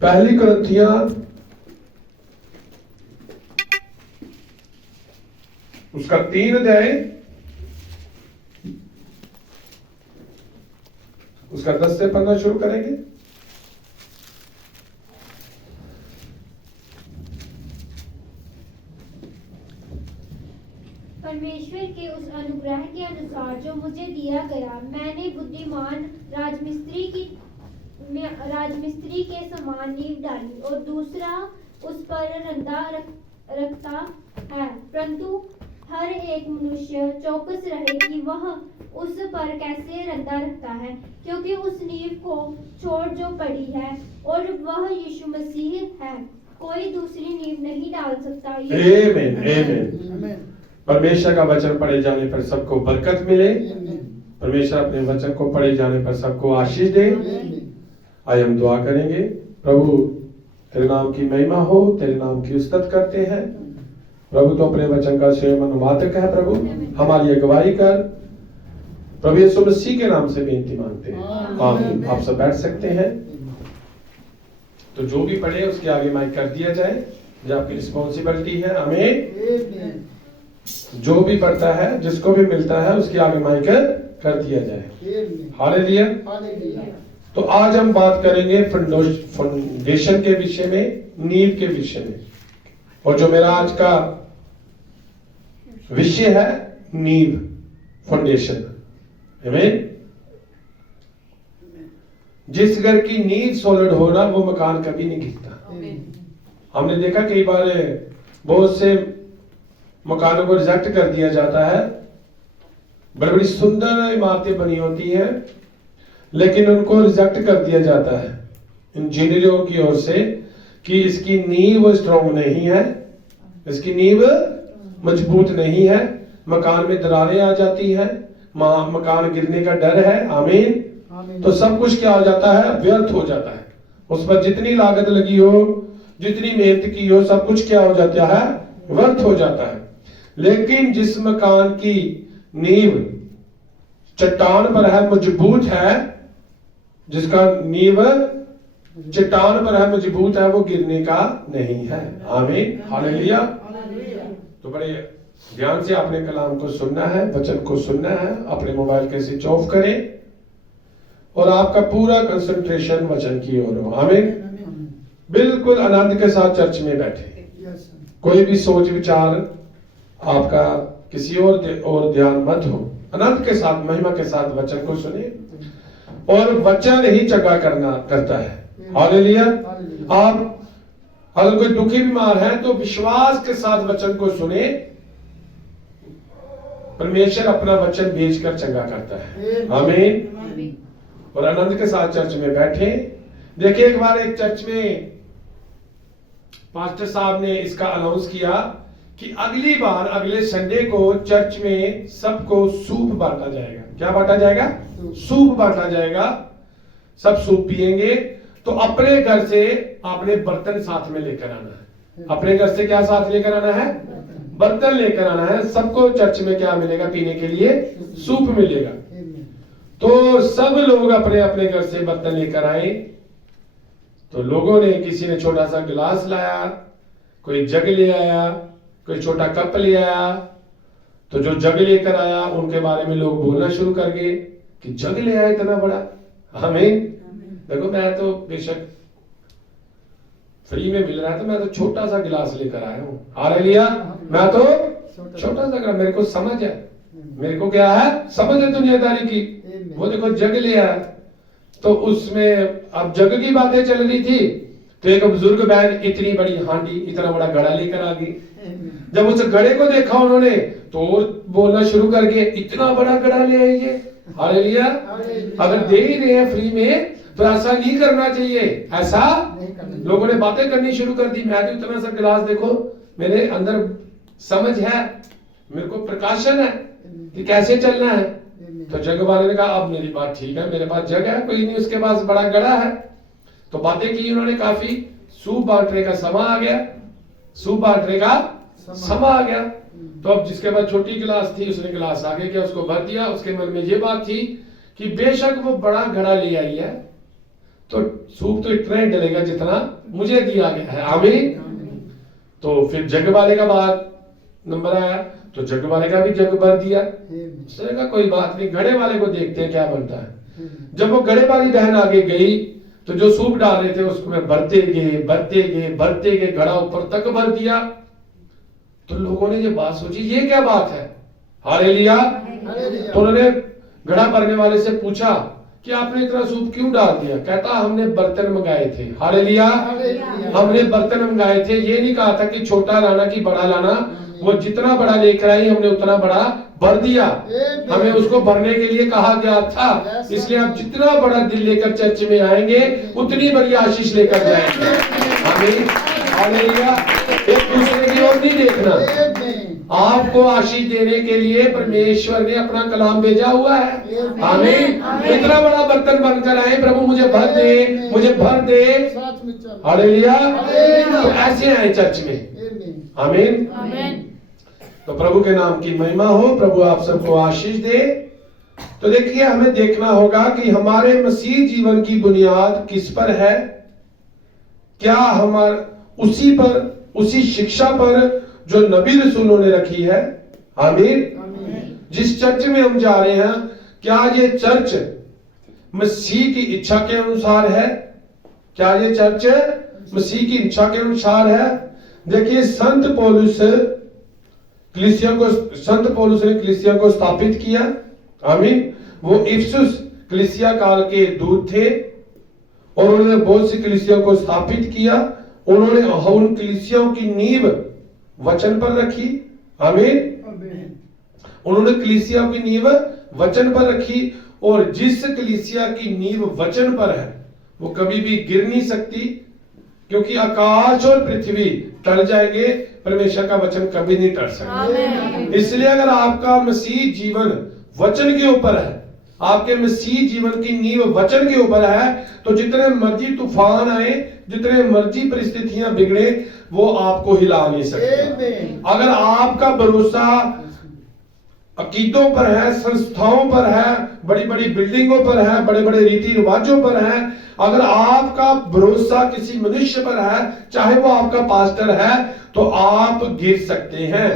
पहली कुरिन्थियां उसका 3 अध्याय उसका 10 से पढ़ना शुरू करेंगे। परमेश्वर के उस अनुग्रह के अनुसार जो मुझे दिया गया, मैंने बुद्धिमान राजमिस्त्री के समान नींव डाली और दूसरा उस पर रंदा रखता है। परंतु हर एक मनुष्य चौकस रहे कि वह उस पर कैसे रंदा रखता है, क्योंकि उस नींव को छोड़ जो पड़ी है और वह यीशु मसीह है, कोई दूसरी नींव नहीं डाल सकता। आमीन आमीन। परमेश्वर का वचन पढ़े जाने पर सबको बरकत मिले। परमेश्वर अपने वचन को पढ़े जाने पर सबको आशीष दे। आइए हम दुआ करेंगे। प्रभु तेरे नाम की महिमा हो, तेरे नाम की स्तुति करते हैं। प्रभु तो अपने वचन का स्वयं अनुवादक है। प्रभु हमारी अगुवाई कर। प्रभु यीशु मसीह के नाम से बेनती मांगते हैं, आमीन। आप सब बैठ सकते हैं। तो जो भी पढ़े उसके आगे माइक कर दिया जाए, जो आपकी रिस्पॉन्सिबिलिटी है। आमीन। जो भी पढ़ता है, जिसको भी मिलता है, उसके आगे माइक कर दिया जाए। हालेलुया। तो आज हम बात करेंगे फाउंडेशन के विषय में, नींव के विषय में। और जो मेरा आज का विषय है नींव, फाउंडेशन। आमीन। जिस घर की नींव सॉलिड होना, वो मकान कभी नहीं गिरता। हमने देखा कई बार बहुत से मकानों को रिजेक्ट कर दिया जाता है। बड़ी बड़ी सुंदर इमारतें बनी होती हैं, लेकिन उनको रिजेक्ट कर दिया जाता है इंजीनियरों की ओर से कि इसकी नींव स्ट्रॉन्ग नहीं है, इसकी नींव मजबूत नहीं है, मकान में दरारें आ जाती हैं, मकान गिरने का डर है। आमीन। तो सब कुछ क्या हो जाता है? व्यर्थ हो जाता है। उस पर जितनी लागत लगी हो, जितनी मेहनत की हो, सब कुछ क्या हो जाता है? व्यर्थ हो जाता है। लेकिन जिस मकान की नींव चट्टान पर है, मजबूत है, जिसका नींव चट्टान पर है, मजबूत है, वो गिरने का नहीं है। आमीन। हालेलुया। तो बड़े ध्यान से आपने कलाम को सुनना है, वचन को सुनना है। अपने मोबाइल के स्विच ऑफ करें और आपका पूरा कंसंट्रेशन वचन की ओर हो। आमीन। बिल्कुल आनंद के साथ चर्च में बैठे। कोई भी सोच विचार आपका किसी और ध्यान मत हो। आनंद के साथ, महिमा के साथ वचन को सुने। और वचन ही चंगा करता है। हालेलुया। आप अगर कोई दुखी बीमार है तो विश्वास के साथ वचन को सुने। परमेश्वर अपना वचन भेजकर चंगा करता है। आमीन। और आनंद के साथ चर्च में बैठे। देखिए, एक बार एक चर्च में पास्टर साहब ने इसका अनाउंस किया कि अगली बार, अगले संडे को चर्च में सबको सूप बांटा जाएगा। क्या बांटा जाएगा? सूप बांटा जाएगा। सब सूप पिएंगे। तो अपने घर से आपने बर्तन साथ में लेकर आना है। अपने घर से क्या साथ लेकर आना है? बर्तन लेकर आना है। सबको चर्च में क्या मिलेगा? पीने के लिए सूप मिलेगा। तो सब लोग अपने अपने घर से बर्तन लेकर आए। तो लोगों ने, किसी ने छोटा सा गिलास लाया, कोई जग ले आया, कोई छोटा कप ले आया। तो जो जग लेकर आया उनके बारे में लोग बोलना शुरू कर गए कि जग ले आया इतना बड़ा। आमीन। देखो, मैं तो बेशक फ्री में मिल रहा है, तो मैं तो छोटा सा गिलास लेकर आया हूँ। हालेलुया। मैं तो छोटा सा, मेरे को समझ है, मेरे को क्या है? समझ है दुनियादारी की। वो देखो जग ले आया। तो उसमें अब जग की बातें चल रही थी। तो एक बुजुर्ग बहन इतनी बड़ी हांडी, इतना बड़ा घड़ा लेकर आ गई। जब उस घड़े को देखा उन्होंने तो और बोलना शुरू कर गए, इतना बड़ा घड़ा ले आइए। हालेलुया। अगर दे ही रहे हैं फ्री में तो ऐसा नहीं करना चाहिए। ऐसा लोगों ने बातें करनी शुरू कर दी। मैं भी इतना सा गिलास, देखो मेरे अंदर समझ है, मेरे को प्रकाशन है कि कैसे चलना है। तो जग वाले ने कहा, अब मेरी बात ठीक है, मेरे पास जग है, कोई नहीं उसके पास बड़ा गड़ा है। तो बातें की उन्होंने काफी। सूप बांटने का समय आ गया। सूप बांटने का समय आ गया। तो अब जिसके पास छोटी गिलास थी उसने गिलास आगे किया, उसको भर दिया। उसके मन में ये बात थी कि बेशक वो बड़ा घड़ा ले आई है, तो सूप तो इतना ही डलेगा जितना मुझे दिया गया है। आमीन। तो फिर जग वाले का बात नंबर आया, तो जग वाले का भी जग भर दिया। उसने कहा कोई बात नहीं, घड़े वाले को देखते हैं क्या बनता है। जब वो घड़े वाली बहन आगे गई तो जो सूप डाल रहे थे उसमें भरते गए, घड़ा ऊपर तक भर दिया। तो लोगों ने ये बात सोची, ये क्या बात है। हालेलुया। तो उन्होंने घड़ा भरने वाले से पूछा कि आपने इतना सूप क्यों डाल दिया। कहता हमने बर्तन मंगाए थे। हालेलुया। हमने बर्तन मंगाए थे, ये नहीं कहा था कि छोटा लाना कि बड़ा लाना। वो जितना बड़ा लेकर आई हमने उतना बड़ा भर दिया। हमें उसको भरने के लिए कहा गया था, इसलिए आप जितना बड़ा दिल लेकर चर्च में आएंगे उतनी बड़ी आशीष लेकर जाएंगे। आमीन। हालेलुया। एक दूसरे की ओर नहीं देखना। आपको आशीष देने के लिए परमेश्वर ने अपना कलाम भेजा हुआ है। आमीन। इतना बड़ा बर्तन बनकर आए, प्रभु मुझे भर दे, मुझे भर दे। हालेलुया। तो ऐसे आए चर्च में। आमीन। तो प्रभु के नाम की महिमा हो, प्रभु आप सबको आशीष दे। तो देखिए हमें देखना होगा कि हमारे मसीह जीवन की बुनियाद किस पर है। क्या हमारे उसी शिक्षा पर जो नबी रसूलों ने रखी है। आमीन। जिस चर्च में हम जा रहे हैं, क्या ये चर्च मसीह की इच्छा के अनुसार है। क्या ये चर्च मसीह की इच्छा के अनुसार है। देखिए संत पौलुस ने कलीसिया को स्थापित किया। आमीन। वो इफिसुस कलीसिया काल के दूत थे और उन्होंने बहुत सी कलीसिया को स्थापित किया। उन्होंने उन कलीसियाओं की नींव वचन पर रखी। आमीन। उन्होंने कलीसिया की नींव वचन पर रखी, और जिस कलीसिया की नींव वचन पर है वो कभी भी गिर नहीं सकती, क्योंकि आकाश और पृथ्वी टल जाएंगे, परमेश्वर का वचन कभी नहीं टल सकता। इसलिए अगर आपका मसीह जीवन वचन के ऊपर है, आपके मसीह जीवन की नींव वचन के ऊपर है, तो जितने मर्जी तूफान आए, जितने मर्जी परिस्थितियां बिगड़े, वो आपको हिला नहीं सकते। अगर आपका भरोसा अकीदों पर है, संस्थाओं पर है, बड़ी बड़ी बिल्डिंगों पर है, बड़े बड़े रीति रिवाजों पर है, अगर आपका भरोसा किसी मनुष्य पर है, चाहे वो आपका पास्टर है, तो आप गिर सकते हैं।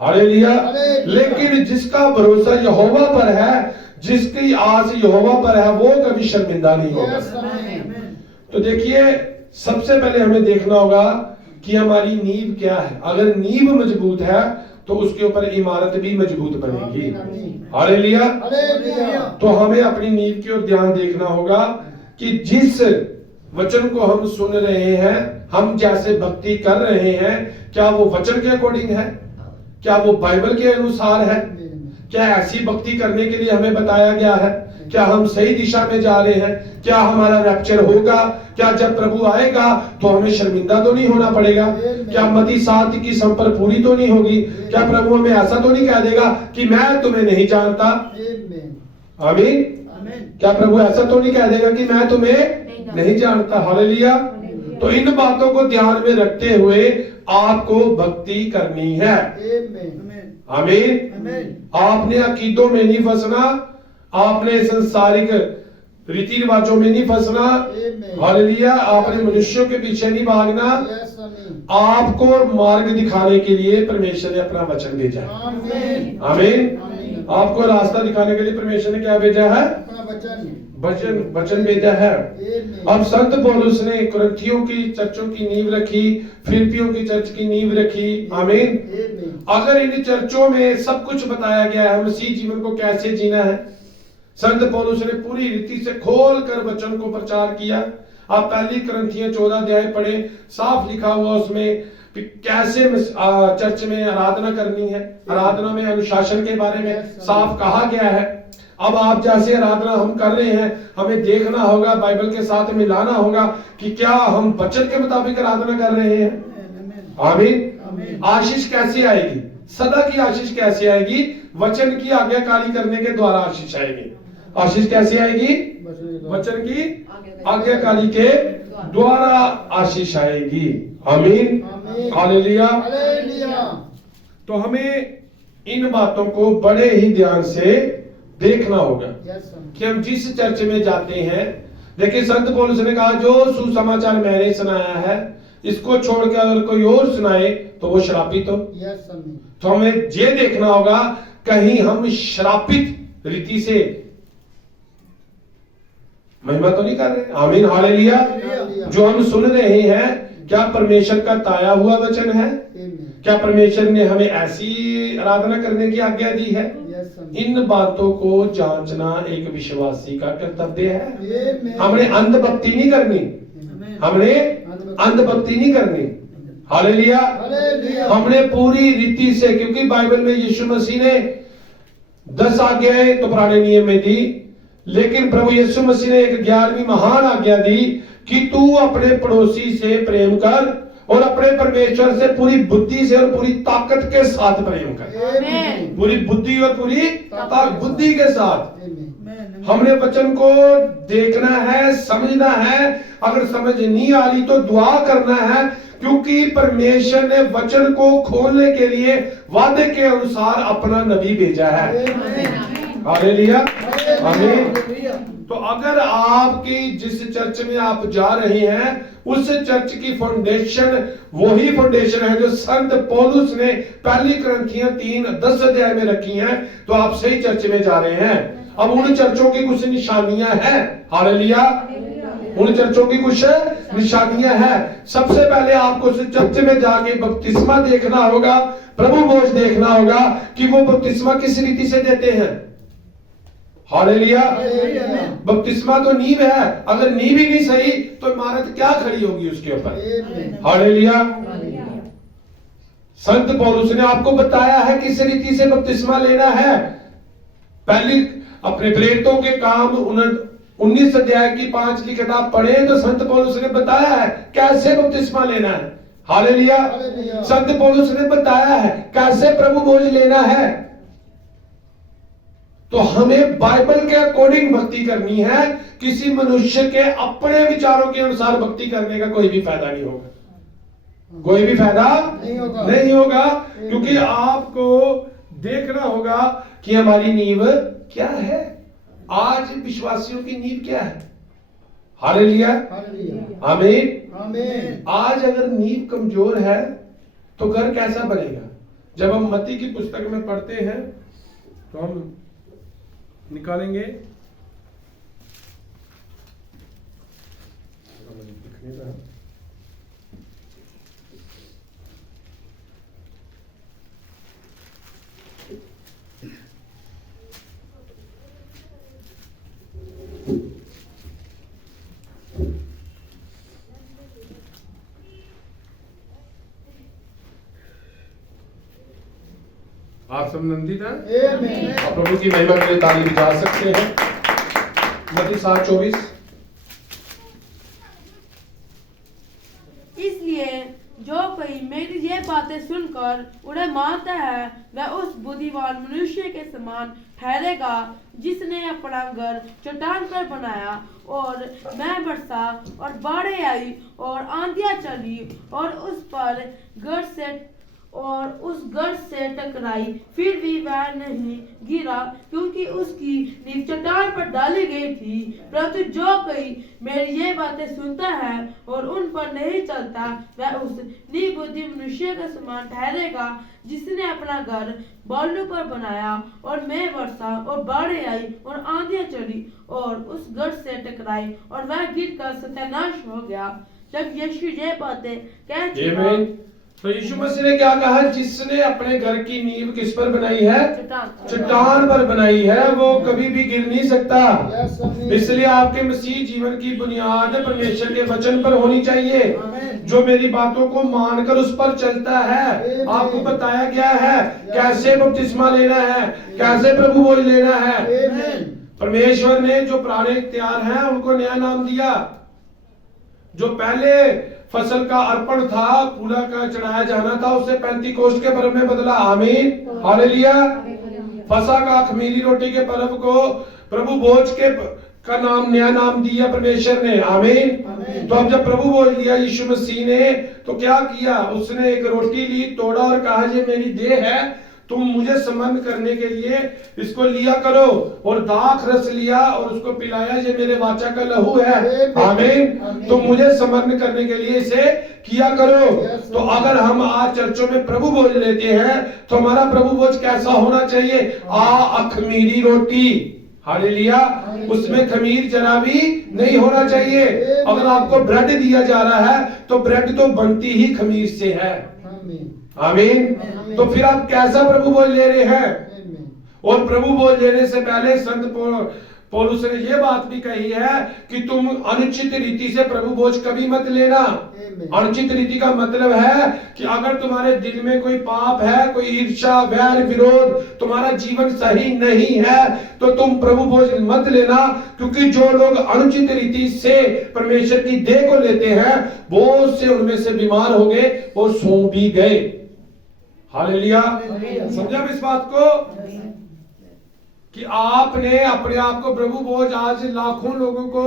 हालेलुया। लेकिन जिसका भरोसा यहोवा पर है, जिसकी आस यहोवा पर है, वो कभी शर्मिंदा नहीं होगा। तो देखिए सबसे पहले हमें देखना होगा कि हमारी नींव क्या है। अगर नींव मजबूत है तो उसके ऊपर इमारत भी मजबूत बनेगी। हालेलुया। तो हमें अपनी नींव की ओर ध्यान देखना होगा कि जिस वचन को हम सुन रहे हैं, हम जैसे भक्ति कर रहे हैं, क्या वो वचन के अकॉर्डिंग है, क्या वो बाइबल के अनुसार है, क्या ऐसी भक्ति करने के लिए हमें बताया गया है, क्या हम सही दिशा में जा रहे हैं, क्या हमारा रैप्चर होगा, क्या जब प्रभु आएगा तो हमें शर्मिंदा तो नहीं होना पड़ेगा, क्या मती 7 की संपर पूरी तो नहीं होगी, क्या प्रभु हमें ऐसा तो नहीं कह देगा कि मैं तुम्हें नहीं जानता। आमीन। क्या प्रभु ऐसा तो नहीं कह देगा कि मैं तुम्हें नहीं जानता। हालेलुया। तो इन बातों को ध्यान में रखते हुए आपको भक्ति करनी है। आमीन। आपने अकीदों में नहीं फंसना, आपने संसारिक रीति रिवाजों में नहीं फंसना। हालेलुया। आपने मनुष्यों के पीछे नहीं भागना। आपको मार्ग दिखाने के लिए परमेश्वर ने अपना वचन भेजा है। आमीन। आपको रास्ता दिखाने के लिए परमेश्वर ने क्या भेजा है? वचन भेजा है। अब संत पौलुस ने कुरिन्थियों की चर्चों की नींव रखी, फिलिपियों की चर्च की नींव रखी। आमीन। अगर इन चर्चों में सब कुछ बताया गया है, मसीह जीवन को कैसे जीना है, संत पौलुस ने पूरी रीति से खोल कर वचन को प्रचार किया। आप पहली कुरिन्थियों 14 अध्याय पढ़े, साफ लिखा हुआ उसमें कैसे चर्च में आराधना करनी है, आराधना में अनुशासन के बारे में साफ कहा गया है। अब आप जैसे आराधना हम कर रहे हैं, हमें देखना होगा, बाइबल के साथ मिलाना होगा कि क्या हम वचन के मुताबिक आराधना कर रहे हैं। आमीन। आशीष कैसे आएगी? सदा की आशीष कैसे आएगी? वचन की आज्ञाकारी करने के द्वारा आशीष आएगी। आशीष कैसे आएगी? वचन की आज्ञाकारी के द्वारा आशीष आएगी। आमीन। हालेलुया। तो हमें इन बातों को बड़े ही ध्यान से देखना होगा कि हम जिस चर्च में जाते हैं, देखिए संत पौलुस ने कहा जो सुसमाचार मैंने सुनाया है इसको छोड़ के अगर कोई और सुनाए तो वो श्रापित हो। यस आमीन। तो हमें ये देखना होगा कहीं हम श्रापित रीति से महिमा तो नहीं कर रहे। आमीन हालेलुया। जो हम सुन रहे हैं क्या परमेश्वर का ताया हुआ वचन है? क्या परमेश्वर ने हमें ऐसी आराधना करने की आज्ञा दी है? यस आमीन। इन बातों को जांचना एक विश्वासी का कर्तव्य है। आमीन। हमने अंधभक्ति नहीं करनी, हमने अंधभक्ति नहीं करनी। हालेलुया। हालेलुया। हमने पूरी रीति से, क्योंकि बाइबल में यीशु मसीह ने 10 आज्ञाएं तो पुराने नियम में दी, लेकिन प्रभु यीशु मसीह ने एक 11वीं महान आज्ञा दी कि तू अपने पड़ोसी से प्रेम कर और अपने परमेश्वर से पूरी बुद्धि से और पूरी ताकत के साथ प्रेम कर। आमीन। पूरी बुद्धि और पूरी बुद्धि के साथ। आमीन। हमने वचन को देखना है, समझना है। अगर समझ नहीं आ रही तो दुआ करना है, क्योंकि परमेश्वर ने वचन को खोलने के लिए वादे के अनुसार अपना नबी भेजा है। हालेलुया। आमीन। तो अगर आपकी जिस चर्च में आप जा रहे हैं उस चर्च की फाउंडेशन वही फाउंडेशन है जो संत पौलुस ने पहली कुरिन्थियों 3:10 अध्याय में रखी है, तो आप सही चर्च में जा रहे हैं। अब उन चर्चों की कुछ निशानियां हैं। हालेलुया। उन चर्चों की कुछ निशानियां हैं। सबसे पहले आपको उस चर्च में जाके बपतिस्मा देखना होगा, प्रभु भोज देखना होगा कि वो बपतिस्मा किस रीति से देते हैं। हालेलुया। बपतिस्मा तो नींव है, अगर नींव ही नहीं सही तो इमारत क्या खड़ी होगी उसके ऊपर। हालेलुया। संत पौलुस ने आपको बताया है किस रीति से बपतिस्मा लेना है। पहली अपने प्रेरितों के काम 19 अध्याय की 5 किताब पढ़े तो संत पौलुस ने बताया है कैसे बपतिस्मा लेना है। हालेलुया। संत पौलुस ने बताया है कैसे प्रभु भोज लेना है। तो हमें बाइबल के अकॉर्डिंग भक्ति करनी है। किसी मनुष्य के अपने विचारों के अनुसार भक्ति करने का कोई भी फायदा नहीं होगा, कोई भी फायदा नहीं होगा, क्योंकि आपको देखना होगा कि हमारी नींव क्या है। आज विश्वासियों की नींव क्या है। हालेलुया। आमीन। आमीन। आज अगर नींव कमजोर है तो घर कैसा बनेगा। जब हम मत्ती की पुस्तक में पढ़ते हैं तो हम निकालेंगे आप सब नंदित हैं। आमीन। आप प्रभु की महिमा के लिए ताली बजा सकते हैं। मत्ती 7:24। इसलिए जो कोई मेरी ये बातें सुनकर उन्हें मानता है वह उस बुद्धिमान मनुष्य के समान ठहरेगा जिसने अपना घर चट्टान पर बनाया और मैं बरसा और बाढ़ें आई और आंधियां चली और उस घर से टकराई, फिर भी वह नहीं गिरा क्योंकि उसकी नींव चट्टान पर डाली गई थी। परंतु जो कोई मेरी ये बातें सुनता है और उन पर नहीं चलता वह उस निर्बुद्धि मनुष्य के समान ठहरेगा जिसने अपना घर बालू पर बनाया और मैं बरसा और बाढ़ें आई और आंधियां चली और उस घर से टकराई और वह गिरकर सत्यानाश हो गया। जब यीशु ये बातें कह चुका तो यीशु मसीह ने क्या कहा, जिसने अपने घर की नींव किस पर बनाई है, चट्टान पर बनाई है, वो कभी भी गिर नहीं सकता। इसलिए आपके मसीह जीवन की बुनियाद परमेश्वर के वचन पर होनी चाहिए। जो मेरी बातों को मानकर उस पर चलता है, आपको बताया गया है कैसे बपतिस्मा लेना है, कैसे प्रभु भोज लेना है। परमेश्वर ने जो पुराने इख्तियार हैं उनको नया नाम दिया। जो पहले फसल का अर्पण था, पूरा का चढ़ाया जाना था, उसे पेंतीकोस्ट के पर्व में बदला। आमीन हालेलुया। फसह का खमीरी रोटी के पर्व को प्रभु भोज के का नाम नया नाम दिया परमेश्वर ने। आमीन। तो अब जब प्रभु भोज लिया यीशु मसीह ने तो क्या किया, उसने एक रोटी ली, तोड़ा और कहा ये मेरी देह है, तुम मुझे समर्पण करने के लिए इसको लिया करो, और दाख रस लिया और उसको पिलाया, ये मेरे वाचा का लहू है। आमीन। तुम मुझे समर्पण करने के लिए इसे किया करो। तो अगर हम आज चर्चों में प्रभु भोज लेते हैं तो हमारा प्रभु भोज कैसा होना चाहिए? अखमीरी रोटी, हालेलुया, उसमें खमीर जरा भी नहीं होना चाहिए। अगर आपको ब्रेड दिया जा रहा है तो ब्रेड तो बनती ही खमीर से है। आमीन। तो फिर आप कैसा प्रभु भोज ले रहे हैं? और प्रभु भोज लेने से पहले संत पौलुस ने ये बात भी कही है कि तुम अनुचित रीति से प्रभु भोज कभी मत लेना। अनुचित रीति का मतलब है कि अगर तुम्हारे दिल में कोई पाप है, कोई ईर्ष्या, वैर, विरोध, तुम्हारा जीवन सही नहीं है, तो तुम प्रभु भोज मत लेना। क्योंकि जो लोग अनुचित रीति से परमेश्वर की देह को लेते हैं, बहुत से उनमें से बीमार हो गए और सो भी गए। हालेलुया। समझा इस बात को कि आपने अपने आप को प्रभु भोज, आज लाखों लोगों को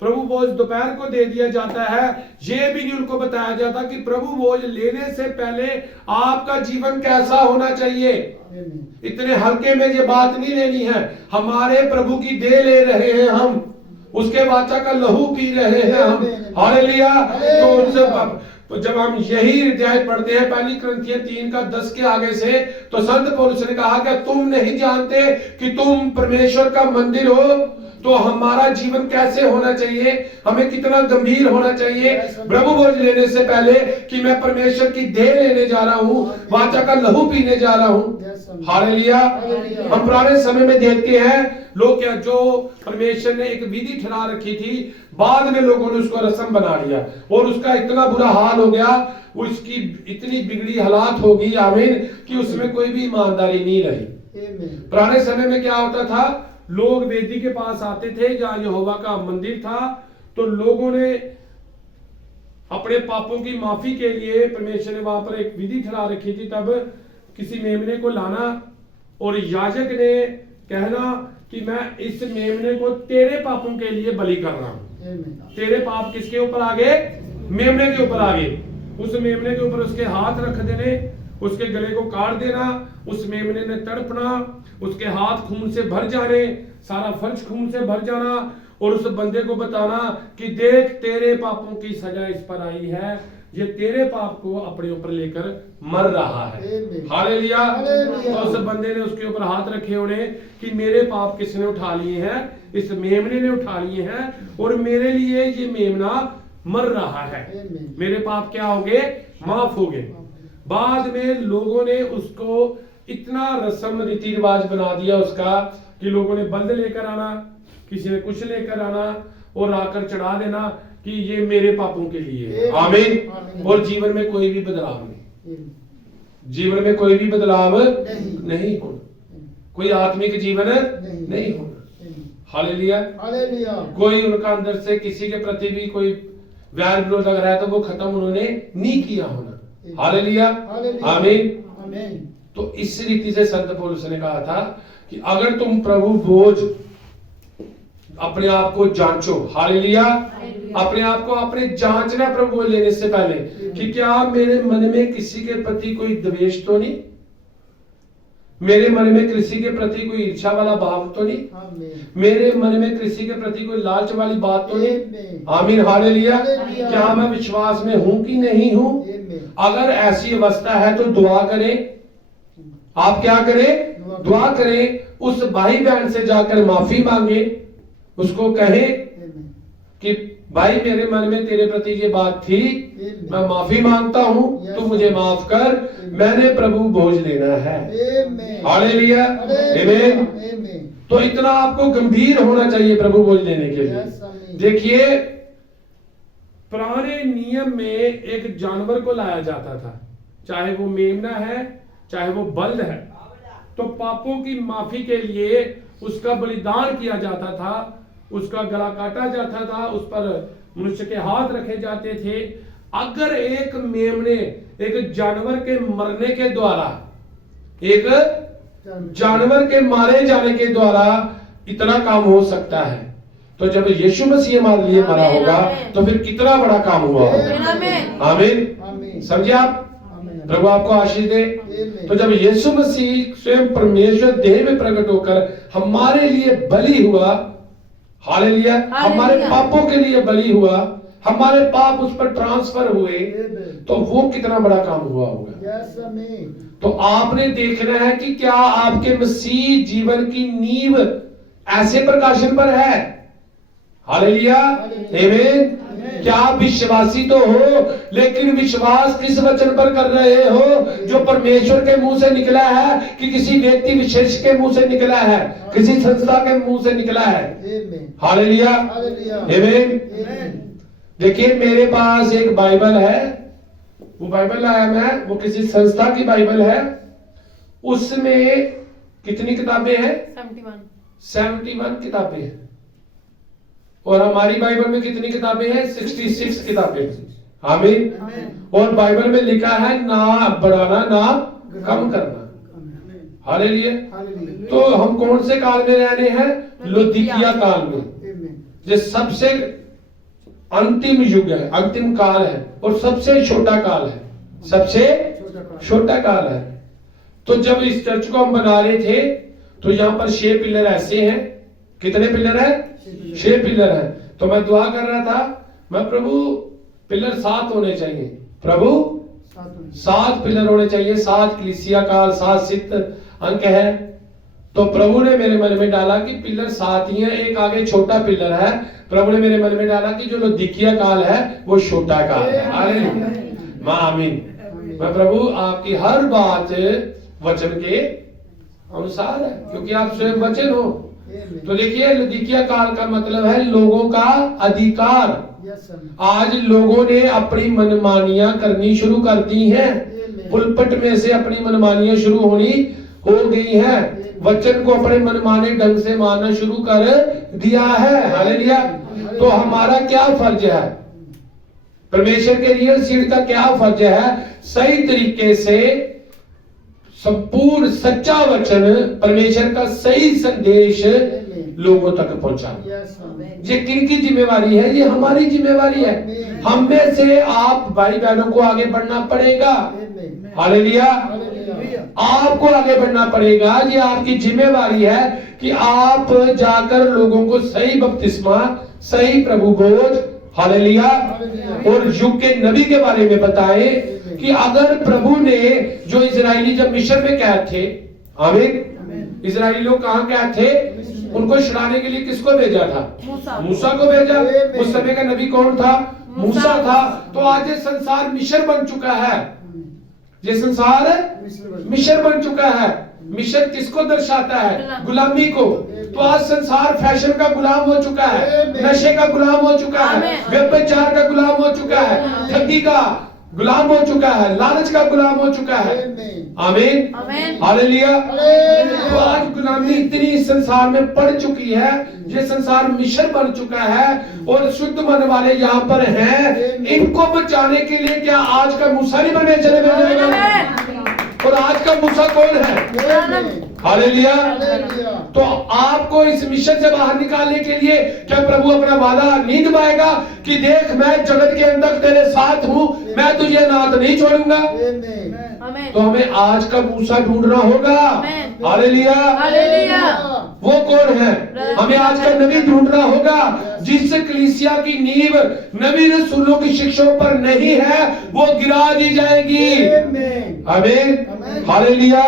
प्रभु भोज दोपहर को दे दिया जाता है, ये भी नहीं उनको बताया जाता कि प्रभु भोज लेने से पहले आपका जीवन कैसा होना चाहिए। इतने हल्के में ये बात नहीं लेनी है। हमारे प्रभु की देह ले रहे हैं हम, उसके वाचा का लहू पी रहे हैं हम। हालेलुया। तो जब हम यही अध्याय पढ़ते हैं पहली कुरिन्थियों 3:10 के आगे से, तो संत पौलुस ने कहा कि तुम नहीं जानते कि तुम परमेश्वर का मंदिर हो। तो हमारा जीवन कैसे होना चाहिए, हमें कितना गंभीर होना चाहिए प्रभु भोज लेने से पहले कि मैं परमेश्वर की देह लेने जा रहा हूँ, वाचा का लहू पीने जा रहा हूँ। हालेलुया। हम पुराने समय में देखते हैं लोग क्या, जो परमेश्वर ने एक विधि ठहरा रखी थी, बाद में लोगों ने उसको रस्म बना लिया और उसका इतना बुरा हाल हो गया, उसकी इतनी बिगड़ी हालात होगी, आमीन, कि उसमें कोई भी ईमानदारी नहीं रही। पुराने समय में क्या होता था, लोग वेदी के पास आते थे जहां यहोवा का मंदिर था, तो लोगों ने अपने पापों की माफी के लिए परमेश्वर ने वहां पर एक विधि ठहरा रखी थी। तब किसी मेमने को लाना और याजक ने कहना कि मैं इस मेमने को तेरे पापों के लिए बलि कर रहा हूं। तेरे पाप किसके ऊपर आ गए? मेमने के ऊपर आ गए। उस मेमने के ऊपर उसके हाथ रख देने, उसके गले को काट देना, उस मेमने ने तड़पना, उसके हाथ खून से भर जाने, सारा फर्श खून से भर जाना, और उस बंदे को बताना कि देख तेरे पापों की सजा इस पर आई है, ये तेरे पाप को अपने ऊपर लेकर मर रहा है। हालेलुया। तो उस बंदे ने उसके ऊपर हाथ रखे उन्हें कि मेरे पाप किसने उठा लिए हैं? इस मेमने ने उठा लिए हैं, और मेरे लिए ये मेमना मर रहा है। मेरे पाप क्या हो गए? माफ हो गए। बाद में लोगों ने उसको इतना रस्म रीति रिवाज बना दिया उसका कि लोगों ने बंद लेकर आना, किसी ने कुछ लेकर आना और आकर चढ़ा देना कि ये मेरे पापों के लिए। आमीन। और जीवन में कोई भी बदलाव नहीं, जीवन में कोई भी बदलाव नहीं होना, कोई आत्मिक जीवन नहीं होना। हालेलुया। कोई उनका अंदर से किसी के प्रति भी कोई वैर विरोध अगर है तो वो खत्म उन्होंने नहीं किया होना। हालेलुया। आमीन। तो इस रीति से संत पौलुस ने कहा था कि अगर तुम प्रभु भोज अपने आप को जांचो, हालेलुया, अपने आप को अपने जांचना प्रभु भोज लेने से पहले कि क्या मेरे मन में किसी के प्रति कोई द्वेष तो नहीं, मेरे मन में किसी के प्रति कोई ईर्ष्या वाला भाव तो नहीं, मेरे मन में किसी के प्रति कोई लालच वाली बात तो नहीं। आमीन। हालेलुया। क्या मैं विश्वास में हूं कि नहीं हूं? अगर ऐसी अवस्था है तो दुआ करें। आप क्या करें? दुआ करें। उस भाई बहन से जाकर माफी मांगे, उसको कहें कि भाई मेरे मन में तेरे प्रति ये बात थी, मैं माफी मांगता हूं, तू मुझे माफ कर, मैंने प्रभु भोज लेना है। हालेलुया। आमीन। तो इतना आपको गंभीर होना चाहिए प्रभु भोज लेने के लिए। देखिए पुराने नियम में एक जानवर को लाया जाता था, चाहे वो मेमना है चाहे वो बल्द है, तो पापों की माफी के लिए उसका बलिदान किया जाता था, उसका गला काटा जाता था, उस पर मनुष्य के हाथ रखे जाते थे। अगर एक मेमने, एक जानवर के मरने के द्वारा, एक जानवर के मारे जाने के द्वारा इतना काम हो सकता है, तो जब यीशु मसीह हमारे लिए मरा होगा तो फिर कितना बड़ा काम हुआ होगा। आमीन। समझे आप? प्रभु आपको आशीष दे। तो जब यीशु मसीह स्वयं परमेश्वर देह में प्रकट होकर हमारे लिए बलि हुआ, हालेलुया, हमारे पापों के लिए बलि हुआ, हमारे पाप उस पर ट्रांसफर हुए, तो वो कितना बड़ा काम हुआ होगा। तो आपने देखना है कि क्या आपके मसीह जीवन की नींव ऐसे प्रकाशन पर है। हालेलुया, आमीन। क्या आप विश्वासी तो हो, लेकिन विश्वास किस वचन पर कर रहे हो? जो परमेश्वर के मुंह से निकला है कि किसी व्यक्ति विशेष के मुंह से निकला है, किसी संस्था के मुंह से निकला है। हालेलुया, आमीन। देखिए मेरे पास एक बाइबल है, वो बाइबल लाया मैं, वो किसी संस्था की बाइबल है। उसमें कितनी किताबें हैं? 71 किताबें हैं। और हमारी बाइबल में कितनी किताबें हैं? 66 किताबें। आमीन। और बाइबल में लिखा है ना बढ़ाना ना कम करना। हालेलुया। तो हम कौन से काल में रहने हैं? लौदीकिया काल में, जो सबसे अंतिम युग है, अंतिम काल है और सबसे छोटा काल है, सबसे छोटा काल है। तो जब इस चर्च को हम बना रहे थे तो यहाँ पर 6 पिलर ऐसे हैं। कितने पिलर है? 6 पिलर है। तो मैं दुआ कर रहा था, मैं प्रभु पिलर 7 होने चाहिए, प्रभु 7 पिलर होने चाहिए। 7 कलीसिया काल, 7 सिद्ध अंक है। तो प्रभु ने मेरे मन में डाला कि पिलर 7 ही है, एक आगे छोटा पिलर है। प्रभु ने मेरे मन में डाला कि जो लौदीकिया काल है वो छोटा काल है। हालेलुया, आमीन। मैं प्रभु आपकी हर बात वचन के अनुसार है, क्योंकि आप स्वयं वचन हो। तो देखिए लौदीकिया काल का मतलब है लोगों का अधिकार। आज लोगों ने अपनी मनमानियां करनी शुरू कर दी हैं। पुलपट में से अपनी मनमानियां शुरू होनी हो गई हैं। वचन को अपने मनमाने ढंग से मानना शुरू कर दिया है। हालेलुया। तो हमारा क्या फर्ज है? परमेश्वर के रियल सीड का क्या फर्ज है? सही तरीके से संपूर्ण सच्चा वचन, परमेश्वर का सही संदेश लोगों तक पहुंचाना। ये किनकी जिम्मेवारी है? ये हमारी जिम्मेवारी है। हम में से आप भाई बहनों को आगे बढ़ना पड़ेगा। हालेलुया, आपको आगे बढ़ना पड़ेगा। ये आपकी जिम्मेवारी है कि आप जाकर लोगों को सही बपतिस्मा, सही प्रभु बोझ, हालेलुया, और युग के नबी के बारे में बताएं कि अगर प्रभु ने जो इजरायली जब मिस्र में कैद थे, आमीन, इजरायली लोग कहाँ कैद थे? उनको छुड़ाने के लिए किसको भेजा था? मूसा को भेजा। उस समय का नबी कौन था? मूसा था। तो आज ये संसार मिस्र बन चुका है। ये संसार मिस्र बन चुका है। मिस्र किसको दर्शाता है? गुलामी को। तो आज संसार फैशन का गुलाम हो चुका है, नशे का गुलाम हो चुका है, व्यभिचार का गुलाम हो चुका है, ठगी का गुलाम हो चुका है, लालच का गुलाम हो चुका है। आमीन, हालेलुया। तो आज गुलामी इतनी संसार में पड़ चुकी है, ये संसार मिस्र बन चुका है और शुद्ध मन वाले यहाँ पर हैं। इनको बचाने के लिए क्या आज का मूसा नहीं परमेश्वर ने भेजा? और आज का मूसा कौन है? हालेलुया। तो आपको इस मिशन से बाहर निकालने के लिए क्या प्रभु अपना वादा नहीं निभाएगा कि देख मैं जगत के अंदर तेरे साथ हूँ, मैं तुझे नाथ नहीं छोड़ूंगा? तो हमें आज का मूसा ढूंढना होगा। हालेलुया, वो कौन है? हमें आज का नबी ढूंढना होगा जिस कलीसिया की नींव नबी रसूलों की शिक्षाओं पर नहीं है, वो गिरा दी जाएगी। आमीन, हालेलुया।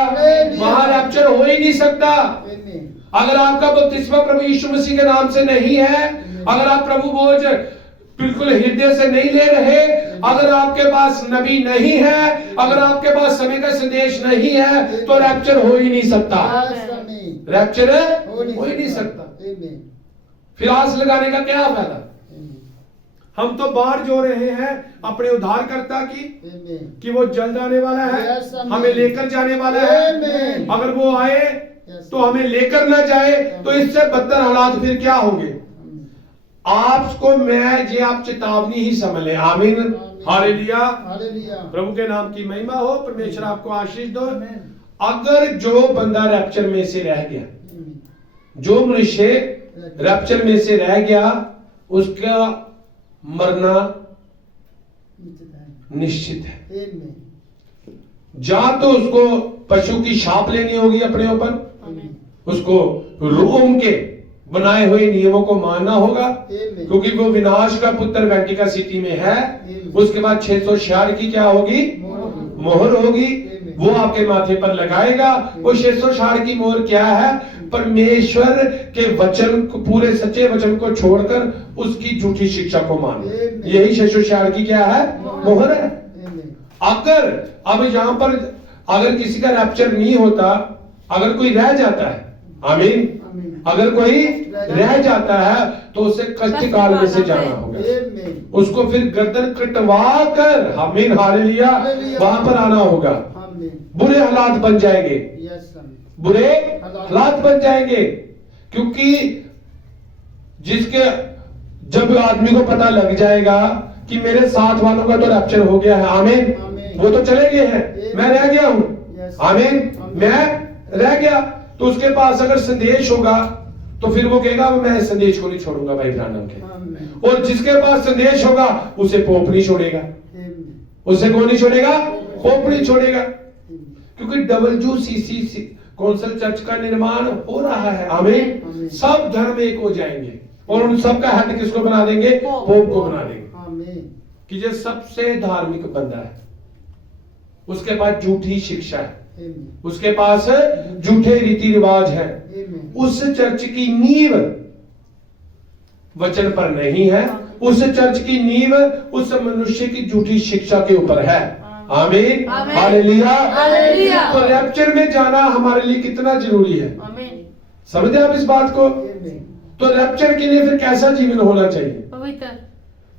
वहां रैप्चर हो ही नहीं सकता अगर आपका बपतिस्मा प्रभु यीशु मसीह के नाम से नहीं है, अगर आप प्रभु बोझ बिल्कुल हृदय से नहीं ले रहे, अगर आपके पास नबी नहीं है, अगर आपके पास समय का संदेश नहीं है, तो रैप्चर हो ही नहीं सकता। रैप्चर हो ही नहीं सकता। फिर आस लगाने का क्या फायदा? हम तो बाहर जो रहे हैं अपने उद्धारकर्ता की कि वो जल्द आने वाला है, हमें लेकर जाने वाला है। अगर वो आए तो हमें लेकर ना जाए तो इससे बदतर हालात फिर क्या होंगे? आपको मैं ये आप चेतावनी ही समझ ले। आमीन, हालेलुया। प्रभु के नाम की महिमा हो। परमेश्वर आपको आशीष दो। अगर जो बंदा रैप्चर में से रह गया, जो मनुष्य रैप्चर में से रह गया, उसका मरना निश्चित है। जा तो उसको पशु की छाप लेनी होगी अपने ऊपर, आमीन। उसको रोम के बनाए हुए नियमों को मानना होगा, क्योंकि वो विनाश का पुत्र वेटिकन सिटी में है। उसके बाद 666 की क्या होगी? मोहर होगी, वो आपके माथे पर लगाएगा। वो 666 की मोहर क्या है? परमेश्वर के वचन को, पूरे सच्चे वचन को छोड़कर उसकी झूठी शिक्षा को मानो। यही 666 की क्या है? मोहर है। अगर अब यहां पर अगर किसी का रैप्चर नहीं होता, अगर कोई रह जाता है, आमीन, अगर कोई रह जाता है तो उसे कष्ट काल में से जाना होगा, उसको फिर गर्दन कटवा कर, आमीन, हालेलुया, वहां पर आना होगा। बुरे हालात बन जाएंगे, बुरे हालात बन जाएंगे, क्योंकि जिसके जब आदमी को पता लग जाएगा कि मेरे साथ वालों का तो रैप्चर हो गया है, आमीन, वो तो चले गए हैं, मैं रह गया हूं, आमीन, मैं रह गया, तो उसके पास अगर संदेश होगा तो फिर वो कहेगा मैं इस संदेश को नहीं छोड़ूंगा भाई ब्रानम के। और जिसके पास संदेश होगा उसे पोप नहीं छोड़ेगा, उसे कौन नहीं छोड़ेगा? पोप नहीं छोड़ेगा, क्योंकि WCC कौंसिल चर्च का निर्माण हो रहा है, आमीन। सब धर्म एक हो जाएंगे और उन सब का हेड किसको बना देंगे? पोप को बना देंगे, कि ये सबसे धार्मिक बंदा है, उसके पास झूठी शिक्षा है, उसके पास झूठे रीति रिवाज है, उस चर्च की नींव वचन पर नहीं है, उस चर्च की नींव उस मनुष्य की झूठी शिक्षा के ऊपर है, आमीन, हालेलुया। तो रैप्चर में जाना हमारे लिए कितना जरूरी है, समझे आप इस बात को? तो रैप्चर के लिए फिर कैसा जीवन होना चाहिए? पवित्र,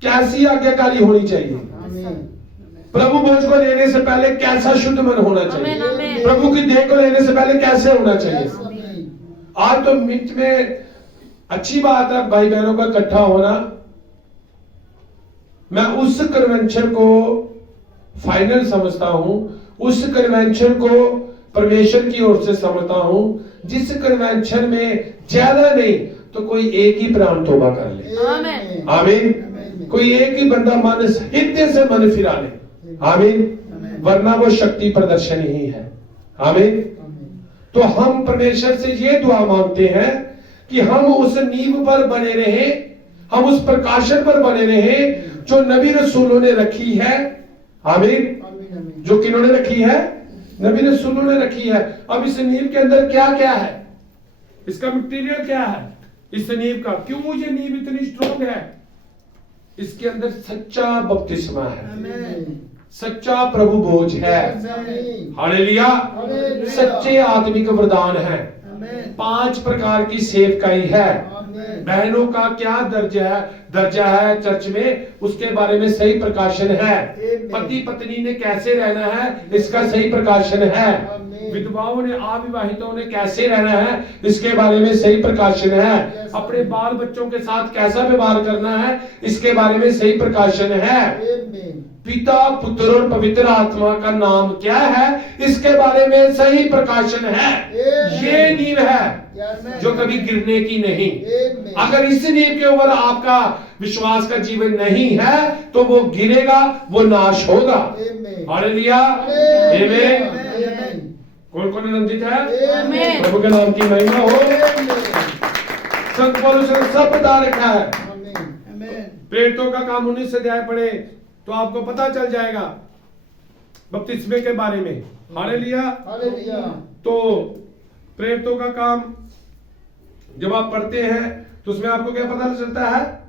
कैसी आज्ञाकारी होनी चाहिए? प्रभु भोज को लेने से पहले कैसा शुद्ध मन होना चाहिए? प्रभु की देह को लेने से पहले कैसे होना चाहिए? आज तो मिट में अच्छी बात है भाई बहनों का इकट्ठा होना, मैं उस कन्वेंशन को फाइनल समझता हूं, उस कन्वेंशन को परमेश्वर की ओर से समझता हूं, जिस कन्वेंशन में ज्यादा नहीं तो कोई एक ही प्राण तौबा कर ले, आमीन, कोई एक ही बंदा मन हृदय से मन फिरा ले, आमीन, वरना वो शक्ति प्रदर्शन ही है, आमीन। तो हम परमेश्वर से ये दुआ मांगते हैं कि हम उस नींव पर बने रहें, हम उस प्रकाशन पर बने रहें जो नबी रसूलों ने रखी है, आमीन, जो किन्होंने रखी है? नबी रसूलों ने रखी है। अब इस नींव के अंदर क्या क्या है? इसका मटेरियल क्या है इस नींव का? क्यों ये नींव इतनी स्ट्रॉन्ग है? इसके अंदर सच्चा बपतिस्मा है, सच्चा प्रभु भोज है, हालेलुया, सच्चे आत्मिक वरदान है, 5 प्रकार की सेवकाई है। बहनों का क्या दर्जा है चर्च में, उसके बारे में सही प्रकाशन है। पति पत्नी ने कैसे रहना है, इसका सही प्रकाशन है। विधवाओं ने, अविवाहितों ने कैसे रहना है, इसके बारे में सही प्रकाशन है। अपने बाल बच्चों के साथ कैसा व्यवहार करना है, इसके बारे में सही प्रकाशन है। पिता, पुत्र और पवित्र आत्मा का नाम क्या है, इसके बारे में सही प्रकाशन है। ये नींव है जो कभी गिरने की नहीं। अगर इस नींव के ऊपर आपका विश्वास का जीवन नहीं है तो वो गिरेगा, वो नाश होगा। हालेलुया, आमीन। कौन कौन आनंदित है? प्रभु के नाम की महिमा हो। संत पौलुस ने सब बता रखा है। प्रेरितों का काम 19 अध्याय पढ़े तो आपको पता चल जाएगा बपतिस्मे के बारे में। हालेलुया। तो प्रेरितों का काम जब आप पढ़ते हैं तो उसमें आपको क्या पता चलता है?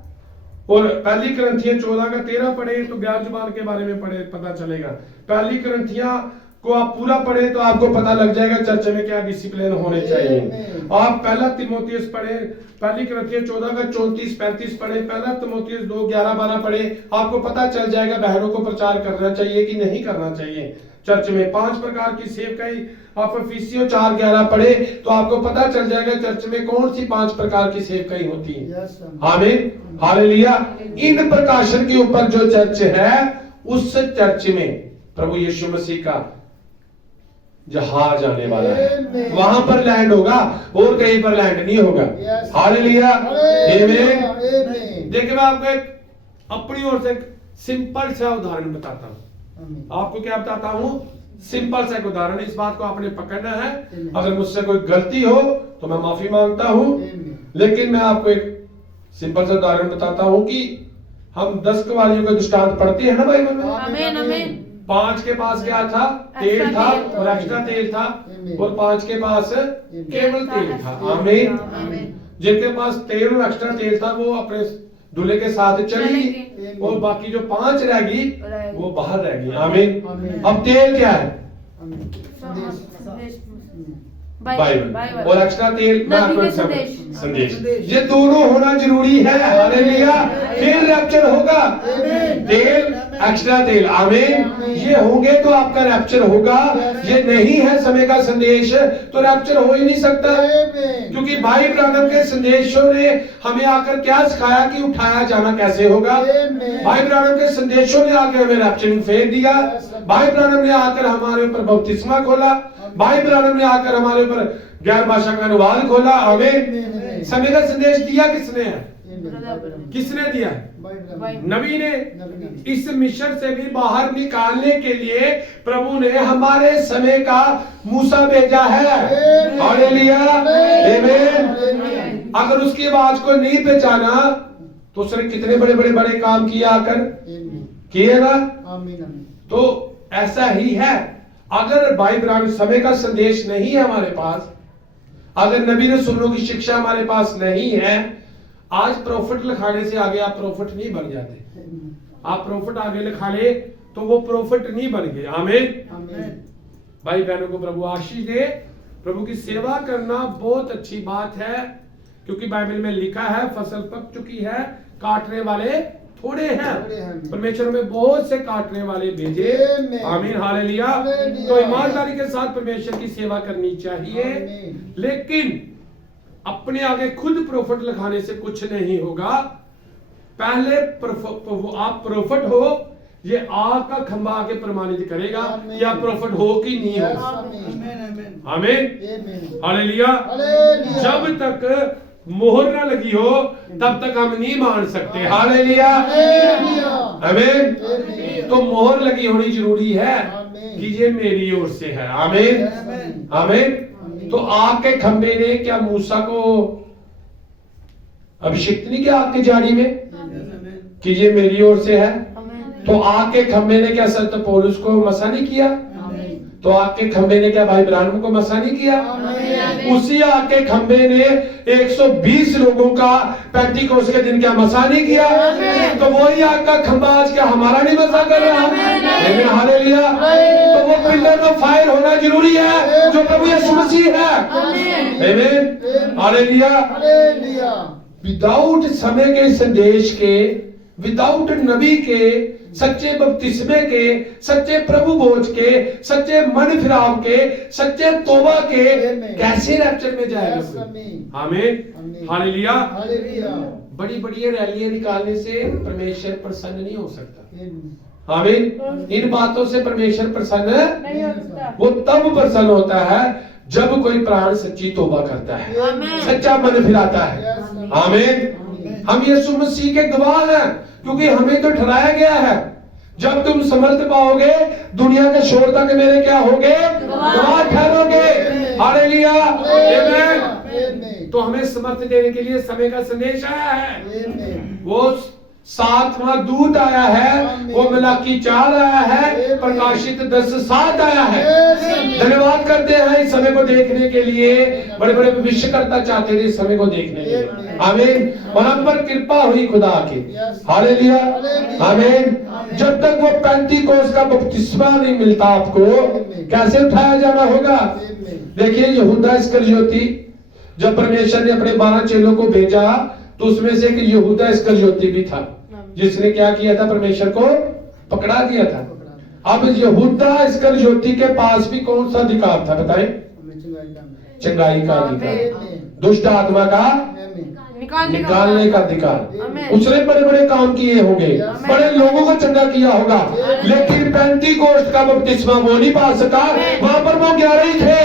और पहली करंथियां 14 का 13 पढ़े तो ज्ञान जुबान के बारे में पढ़े पता चलेगा। पहली करंथियां को आप पूरा पढ़े तो आपको पता लग जाएगा चर्च में क्या डिसिप्लिन होने चाहिए। आप पहला तिमोथियस पढ़े, पहली करंथियां 14 का 34-35 पढ़े, पहला तिमोथियस 2:11-12 पढ़े, आपको पता चल जाएगा बहनों को प्रचार करना चाहिए कि नहीं करना चाहिए। चर्च में 5 प्रकार की सेवकाई, आप इफिसियों 4:11 पढ़े तो आपको पता चल जाएगा चर्च में कौन सी 5 प्रकार की सेवकाई होती है। आमीन, हालेलुया। इन प्रकाशन के ऊपर जो चर्च है उस चर्च में प्रभु यीशु मसीह का जहाज आने वाला है, वहां पर लैंड होगा और कहीं पर लैंड नहीं होगा। हालेलुया, आमीन। देखिए मैं आपको एक अपनी ओर से सिंपल सा उदाहरण बताता हूं। आपको क्या बताता हूं? सिंपल सा एक उदाहरण, इस बात को आपने पकड़ना है। अगर मुझसे कोई गलती हो तो मैं माफी मांगता हूं, लेकिन मैं आपको एक सिंपल सा उदाहरण बताता हूं कि हम 10 कवालियों के दृष्टांत पढ़ते हैं ना बाइबल में। आमीन आमीन। 5 के पास क्या था? तेल एक्स्ट्रा था तेल। और एक्स्ट्रा तेल था, और 5 के पास केवल तेल था। आमीन। आमीन। जिनके पास तेल और एक्स्ट्रा तेल था वो अपने दूल्हे के साथ चली, चलेंगे। और बाकी जो 5 रह गई रह गई। वो बाहर रह गई। आमीन। आमीन। अब तेल क्या है? बाइबल। और एक्स्ट्रा तेल मैं नबी आपको के example- संदेश। संदेश। ये दोनों होना जरूरी है। हालेलुया। फिर रैप्चर होगा। तेल, एक्स्ट्रा तेल। आमीन। ये होंगे तो आपका रैप्चर होगा। ये नहीं है समय का संदेश तो रैप्चर हो ही नहीं सकता, क्योंकि भाई ब्रानम के संदेशों ने हमें आकर क्या सिखाया कि उठाया जाना कैसे होगा। भाई ब्रानम के संदेशों ने आकर हमें रैप्चरिंग फेथ दिया। भाई ब्रानम ने आकर हमारे ऊपर बपतिस्मा खोला। भाई ब्रानम ने आकर हमारे ऊपर गैर भाषा का अनुवाद खोला। आमीन। समय का संदेश दिया किसने है? किसने दिया? नबी ने। इस मिशन से भी बाहर निकालने के लिए प्रभु ने हमारे समय का मूसा भेजा है। हालेलुया। आमीन। अगर उसकी आवाज को नहीं पहचाना तो उसने कितने बड़े बड़े बड़े काम किया आकर किए ना। तो ऐसा ही है, अगर भाई ब्राह्मण समय का संदेश नहीं है हमारे पास, अगर नबी रसूलों की शिक्षा हमारे पास नहीं है, आज प्रॉफिट लिखाने से आगे आप प्रॉफिट नहीं बन जाते। आप प्रॉफिट आगे लिखा ले तो वो प्रॉफिट नहीं बन गए। आमीन। भाई बहनों को प्रभु आशीष दे। प्रभु की सेवा करना बहुत अच्छी बात है, क्योंकि बाइबल में लिखा है फसल पक चुकी है, काटने वाले थोड़े हैं। परमेश्वर में बहुत से काटने वाले भेजे। आमीन। हालेलुया। तो ईमानदारी के साथ परमेश्वर की सेवा करनी चाहिए, लेकिन अपने आगे खुद प्रॉफिट लगाने से कुछ नहीं होगा। पहले आप प्रॉफिट हो, ये आग का खंभा आके प्रमाणित करेगा कि आप प्रॉफिट हो कि नहीं हो। आमीन। हालेलुया। जब तक मोहर ना लगी हो तब तक हम नहीं मान सकते। हालेलुया। आमीन। तो मोहर लगी होनी जरूरी है कि ये मेरी ओर से है। आमीन। आमीन। तो आग के खंबे ने क्या मूसा को अभिषिक्त नहीं किया आग की जाड़ी में कि ये मेरी ओर से है? तो आग के खंबे ने क्या संत पौलुस को मसा नहीं किया? तो आग के खंबे ने क्या भाई ब्राह्मण को मसा नहीं किया? उसी आग के खंबे ने 120 लोगों का पेंटिकोस के दिन क्या मसा नहीं किया? तो वही आग का खंबा आज क्या हमारा नहीं मसा कर रहा? हालेलुया। तो वो पिलर ऑफ फायर होना जरूरी है जो प्रभु यीशु मसीह है। आमीन। हालेलुया। विदाउट समय के संदेश के, विदाउट नबी के, सच्चे बपतिस्मे के, सच्चे प्रभु भोज के, सच्चे मन फिराव के, सच्चे तोबा के कैसे रैप्चर में जाएगा? आमीन। हालेलुया। बड़ी बड़ी रैलियां निकालने से परमेश्वर प्रसन्न नहीं हो सकता। आमीन। इन बातों से परमेश्वर प्रसन्न नहीं हो सकता। वो तब प्रसन्न होता है जब कोई प्राण सच्ची तोबा करता है, आमीन। सच्चा मन फिराता है। आमीन। हम यीशु मसीह के गवाह हैं, क्योंकि हमें तो ठहराया गया है जब तुम समर्थ पाओगे दुनिया के शोर तक मेरे क्या होगे? गवाह ठहरोगे। हालेलुया। आमीन। तो हमें समर्थ देने के लिए समय का संदेश आया है। वो 7वां दूत आया है, वो मलाकी 4 आया है, प्रकाशित 10:7 आया है। धन्यवाद करते हैं इस समय को देखने के लिए। बड़े बड़े भविष्यकर्ता चाहते थे इस समय को देखने के लिए। आमीन। और हम पर कृपा हुई खुदा की। हालेलुया। आमीन। जब तक वो पेंटिकोस का बपतिस्मा नहीं मिलता आपको, कैसे उठाया जाना होगा? देखिए यहूदा इस्करियोती, जब परमेश्वर ने अपने 12 चेलों को भेजा तो उसमें से एक यहूदा इस्करियोती भी था, जिसने क्या किया था? परमेश्वर को पकड़ा दिया था। अब यहूदा इस्करियोती के पास भी कौन सा अधिकार था? बताएं। चंगाई का अधिकार, दुष्ट आत्मा का निकालने का अधिकार। आमीन। उसने बड़े बड़े काम किए होंगे, बड़े लोगों को चंगा किया होगा, लेकिन पेंतीकोस्त का बपतिस्मा वो नहीं पा सका। वहां पर वो 11 ही थे।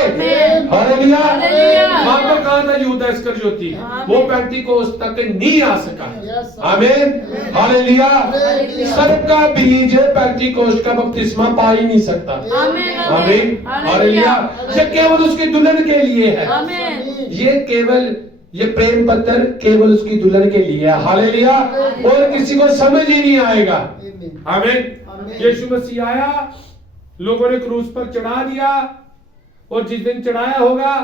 हालेलुया। वहां पर कहा था यहूदा इस्करियोती, वो पेंतीकोस्त तक नहीं आ सका। आमीन। हालेलुया। सर्प का बीज पेंतीकोस्त का बपतिस्मा पा ही नहीं सकता। आमीन। हालेलुया। ये केवल उसकी दुल्हन के लिए है। ये प्रेम पत्र केवल उसकी दुल्हन के लिए है। हालेलुया। और किसी को समझ ही नहीं आएगा। आमीन। यीशु मसीह आया, लोगों ने क्रूस पर चढ़ा दिया, और जिस दिन चढ़ाया होगा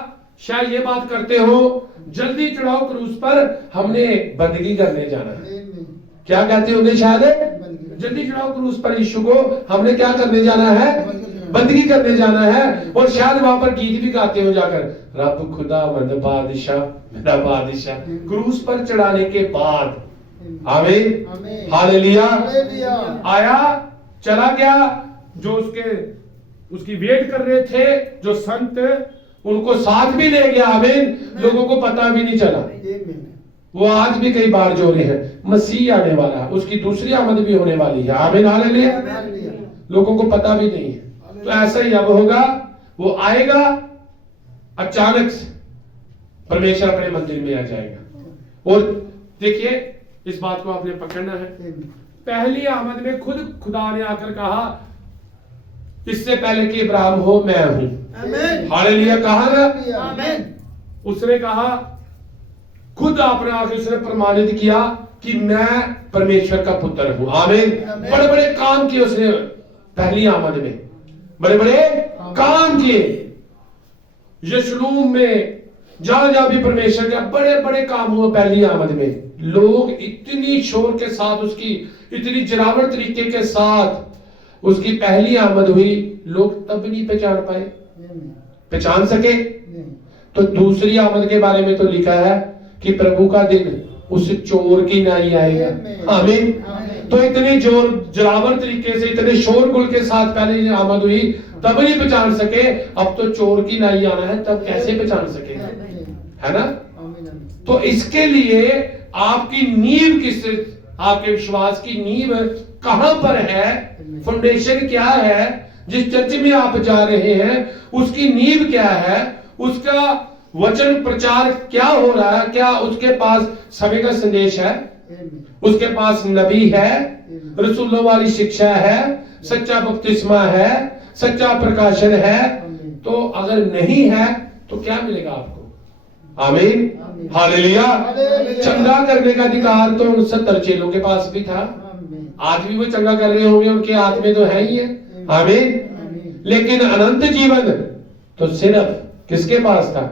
शायद ये बात करते हो, जल्दी चढ़ाओ क्रूस पर, हमने बंदगी करने जाना है। क्या कहते होंगे शायद, जल्दी चढ़ाओ क्रूस पर यीशु को, हमने क्या करने जाना है, बंदगी करने जाना है। और शायद वहां पर गीत भी गाते हो जाकर, रब खुदा मन बादशाह मेरा बादशाह, क्रूस पर चढ़ाने के बाद। आमीन। हालेलुया। आया, चला गया, जो उसकी वेट कर रहे थे, जो संत, उनको साथ भी ले गया। आमीन। लोगों को पता भी नहीं चला। वो आज भी कई बार जो रहे हैं, मसीह आने वाला है, उसकी दूसरी आमद भी होने वाली है। आमीन। हालेलुया। लोगों को पता भी नहीं है। तो ऐसा ही अब होगा, वो आएगा, अचानक से परमेश्वर अपने मंदिर में आ जाएगा। और देखिए, इस बात को आपने पकड़ना है। पहली आमद में खुद खुदा ने आकर कहा, इससे पहले कि इब्राहिम हो मैं हूं। हालेलुया। कहा ना, उसने कहा, खुद अपने आगे उसने प्रमाणित किया कि मैं परमेश्वर का पुत्र हूं। आमीन। बड़े बड़े काम किए उसने पहली आमद में, बड़े बड़े काम किए। यरूशलेम में जहां जहां भी परमेश्वर का बड़े बड़े काम हुआ पहली आमद में, लोग इतनी शोर के साथ, उसकी इतनी जरावर तरीके के साथ उसकी पहली आमद हुई, लोग तब नहीं पहचान पाए। पहचान सके तो दूसरी आमद के बारे में तो लिखा है कि प्रभु का दिन उस चोर की नाई आएगा। आमीन। तो इतने जोर जरावर तरीके से, इतने शोरगुल के साथ पहले आमद हुई, तब नहीं पहचान सके। अब तो चोर की नाई आना है, तब कैसे पहचान सके, है ना। तो इसके लिए आपकी नींव किस, आपके विश्वास की नींव कहां पर है, फाउंडेशन क्या है, जिस चर्च में आप जा रहे हैं उसकी नींव क्या है, उसका वचन प्रचार क्या हो रहा है, क्या उसके पास समय का संदेश है, उसके पास नबी है, रसूलों वाली शिक्षा है, सच्चा बपतिस्मा है, सच्चा प्रकाशन है। तो अगर नहीं है तो क्या मिलेगा आपको। आमीन। हालेलुया। चंगा करने का अधिकार तो उन 70 चेलों के पास भी था, आज भी वो चंगा कर रहे होंगे, उनके हाथ में तो है ही है। आमीन। लेकिन अनंत जीवन तो सिर्फ किसके पास था।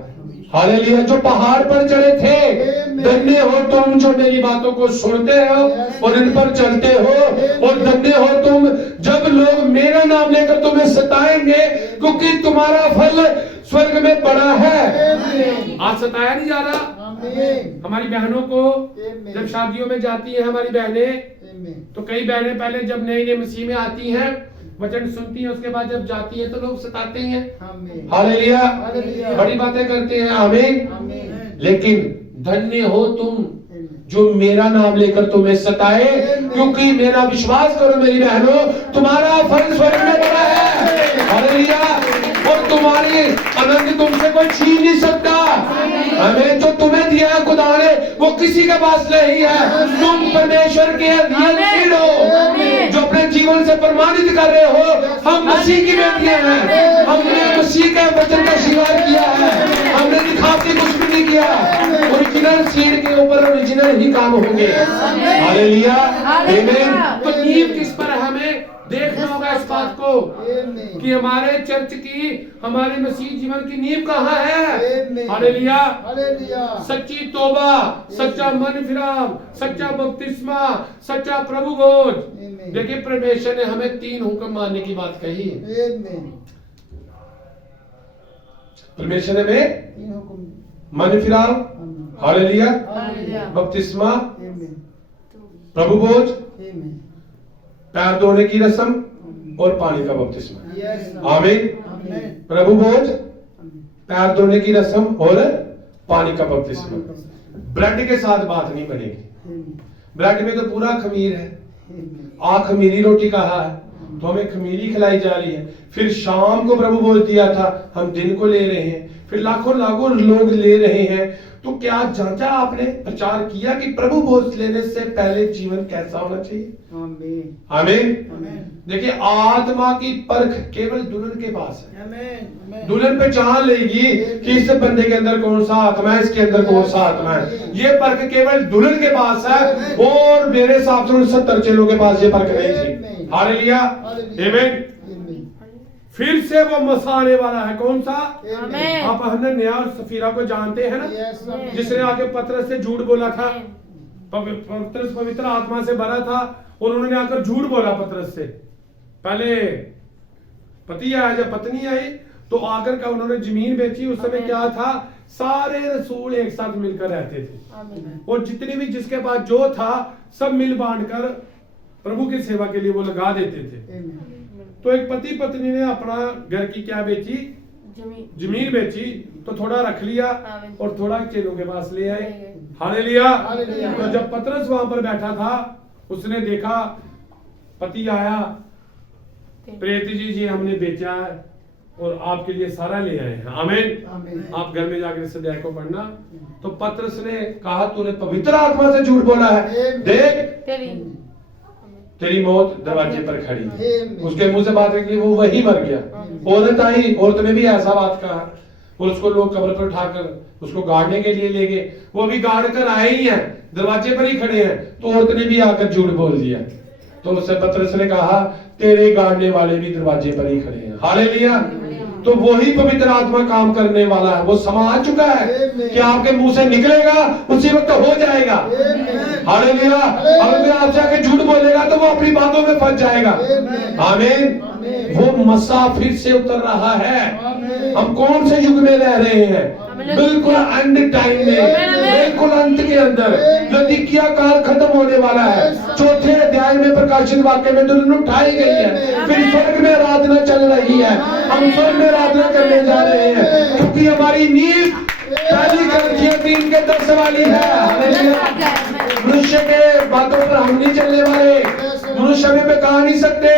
हालेलुया। जो पहाड़ पर चढ़े थे, धन्य हो तुम जो मेरी बातों को सुनते हो और इन पर चलते हो, और धन्य हो तुम जब लोग मेरा नाम लेकर तुम्हें सताएंगे, क्योंकि तुम्हारा फल स्वर्ग में बड़ा है। आज सताया नहीं जा रहा। हमारी बहनों को जब शादियों में जाती है हमारी बहनें, तो कई बहनें पहले जब नई नई मसीह में आती हैं, वचन सुनती है, उसके बाद जब जाती है तो लोग सताते हैं। हालेलुया। बड़ी बातें करते हैं। आमीन। लेकिन धन्य हो तुम जो मेरा नाम लेकर तुम्हें सताए, क्योंकि मेरा विश्वास करो मेरी बहनों, तुम्हारा फल स्वर्ग में बड़ा है। हालेलुया। और तुम्हारी आनंद तुमसे कोई छीन नहीं सकता। हमें जो तुम्हें दिया है खुदा ने, वो किसी के पास नहीं है। तुम परमेश्वर के अधीन हो, जो अपने जीवन से प्रमाणित कर रहे हो, हम मसीह की बेटियां हैं, हमने मसीह के वचन का स्वीकार किया है, हमने दिखावटी कुछ भी नहीं किया। ओरिजिनल सीड के ऊपर ओरिजिनल ही काम होंगे। हालेलुया। आमीन। तो नींव किस पर है, हमें देखना होगा इस बात को कि हमारे चर्च की, हमारे मसीह जीवन की नींव कहाँ है। हालेलुया। सच्ची तौबा, सच्चा मन फिराव, सच्चा बपतिस्मा, सच्चा प्रभु भोज। देखिए परमेश्वर ने हमें 3 हुक्म मानने की बात कही है। परमेश्वर ने हमें मन फिराव, हालेलुया, बपतिस्मा, प्रभु भोज, पैर धोने की रस्म और पानी का बपतिस्मा। आमीन। प्रभु भोज, पैर धोने की रस्म और पानी का बपतिस्मा। ब्रेड के साथ बात नहीं बनेगी। ब्रेड में तो पूरा खमीर है, खमीरी रोटी कहा है तो हमें खमीरी खिलाई जा रही है। फिर शाम को प्रभु बोल दिया था हम दिन को ले रहे हैं, फिर लाखों लाखों लोग ले रहे हैं। तो क्या जांचा आपने, प्रचार किया कि प्रभु भोज लेने से पहले जीवन कैसा होना चाहिए? आमीन। देखिए आत्मा की परख केवल दुल्हन के पास है। दुल्हन पहचान लेगी कि इस बंदे के अंदर कौन सा आत्मा है, इसके अंदर कौन सा आत्मा है। ये परख केवल दुल्हन के पास है और मेरे हिसाब से 70 चेलों के पास ये परख नहीं थी। हालेलुया, आमीन। फिर से वो मसा आने वाला है, कौन सा? आप हनन्याह और सफीरा को जानते हैं ना, जिसने आके पतरस से झूठ बोला था। पतरस पवित्र आत्मा से भरा था और उन्होंने आकर झूठ बोला पतरस से। पहले पति आया, जब पत्नी आई तो आकर का उन्होंने जमीन बेची। उस समय क्या था, सारे रसूल एक साथ मिलकर रहते थे और जितने भी जिसके पास जो था सब मिल बांट कर प्रभु की सेवा के लिए वो लगा देते थे। तो एक पति पत्नी ने अपना घर की क्या बेची, जमीन बेची, तो थोड़ा रख लिया और थोड़ा चेलों के पास ले आए। हालेलुया। तो जब पतरस वहां पर बैठा था उसने देखा, पति आया, प्रेत जी हमने बेचा है और आपके लिए सारा ले आए हैं। आमीन। आप घर में जाकर इस अध्याय को पढ़ना। तो पतरस ने कहा तूने पवित्र आत्मा से झूठ बोला है, देख तेरी मौत दरवाजे पर खड़ी है। उसके मुंह से बात निकली, वो वही मर गया। औरत आई, औरत ने भी ऐसा बात कहा और उसको लोग कब्र पर उठाकर उसको गाड़ने के लिए ले गए। वो अभी गाड़ कर आए ही हैं, दरवाजे पर ही खड़े हैं, तो औरत ने भी आकर झूठ बोल दिया। तो उससे पतरस ने कहा तेरे गाड़ने वाले भी दरवाजे पर ही खड़े हैं। हालेलुया। तो वही पवित्र आत्मा काम करने वाला है, वो समा आ चुका है कि आपके मुंह से निकलेगा उसी वक्त हो जाएगा। हालेलुया। अगर कोई आपसे आके झूठ बोलेगा तो वो अपनी बातों में फंस जाएगा। आमीन। वो मसा फिर से उतर रहा है। हम कौन से युग में रह रहे हैं? बिल्कुल एंड टाइम में, बिल्कुल अंत के अंदर। लौदीकिया काल खत्म होने वाला है। चौथे अध्याय में प्रकाशित वाक्य में दुल्हन उठाई गई है, फिर स्वर्ग में आराधना चल रही है। हम स्वर्ग में आराधना करने जा रहे हैं क्योंकि हमारी नींव पहली कलसिया 3 के 10 वाली है। मनुष्य के बातों पर हम नहीं चलने वाले, मनुष्य में बता नहीं सकते,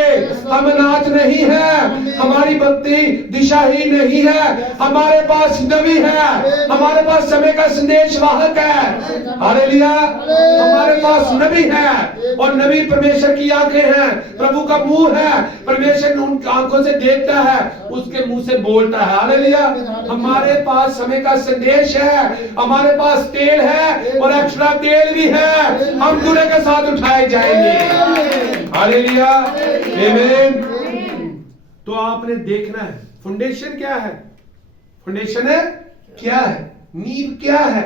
हम नाच नहीं है, हमारी भक्ति दिशाहीन नहीं है। हमारे पास नबी है, हमारे पास समय का संदेश वाहक है। हालेलुया। हमारे पास नबी है और नबी परमेश्वर की आंखें हैं, प्रभु का मुंह है। परमेश्वर उन आंखों से देखता है, उसके मुंह से बोलता है। हालेलुया। हमारे पास समय का संदेश है, हमारे पास तेल है और एक्स्ट्रा तेल भी है। हम दूल्हे के साथ उठाए जाएंगे। हालेलुया, आमीन। तो आपने देखना है फाउंडेशन क्या है, फाउंडेशन है क्या है, नींव क्या है।